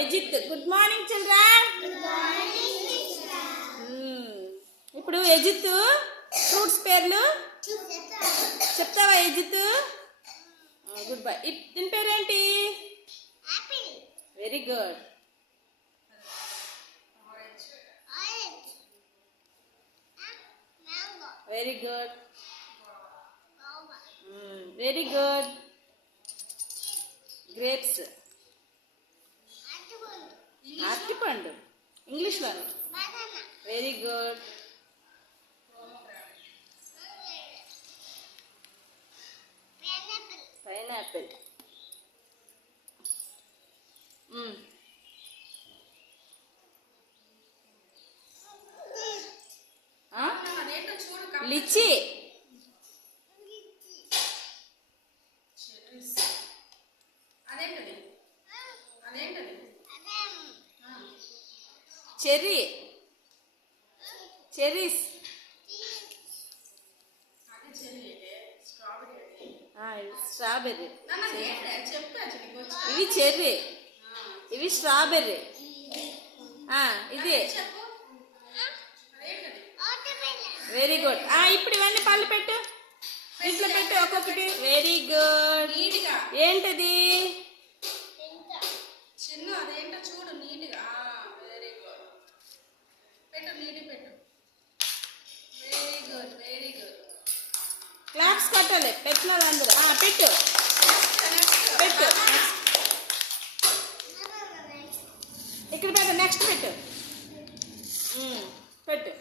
Ejit. Good morning, children. Good morning, teacher. ఇప్పుడు ఎజిత్ fruits పేర్లు చెప్తావా ఎజిత్? Good bye. దీని పేరేంటి? Apple. Very good. Orange. Mango. Very good. Guava. Very good. Grapes. అరటిపండు ఇంగ్లీష్లో. Banana. Very good. Pineapple. Pineapple. Lychee. Cherry. Cherries. Strawberry. ఇవి cherry, ఇవి strawberry. ఇది వెరీ గుడ్. ఇప్పుడు ఇవన్నీ పళ్ళు పెట్టు, ఇంట్లో పెట్టు ఒక్కొక్కటి. Very good. ఏంటది? చిన్న అదేంటో చూడు నీట్గా. Very good. పెట్టు నీటి పెట్టు. Very good, very good. Claps కొట్టాలి పెట్టిన వాళ్ళందరూ. పెట్టు పెట్టు. ఇక్కడ పెట్టు. నెక్స్ట్ పెట్టు. పెట్టు.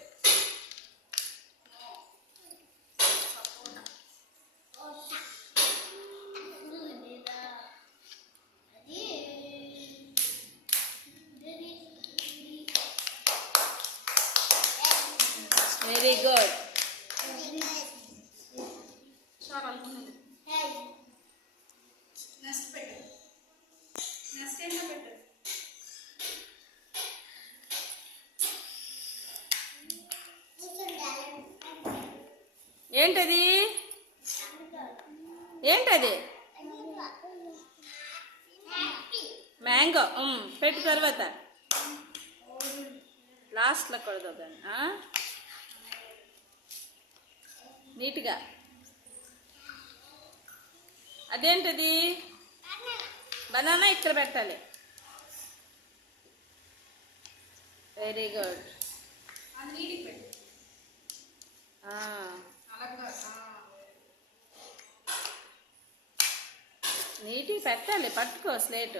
Very good. చాలా అనుకున్నాను. నెక్స్ట్ పెట్టు. నెక్స్ట్ ఏంటో పెట్టు. ఏంటది? ఏంటది? మ్యాంగో. పెట్టు. తర్వాత లాస్ట్లో కొడదాం దాన్ని నీట్గా. అదేంటది? బనానా. ఇక్కడ పెట్టాలి. Very good. అది నీటికి పెట్టు. అలాగా నీట్గా పెట్టాలి. పట్టుకో స్లేటు.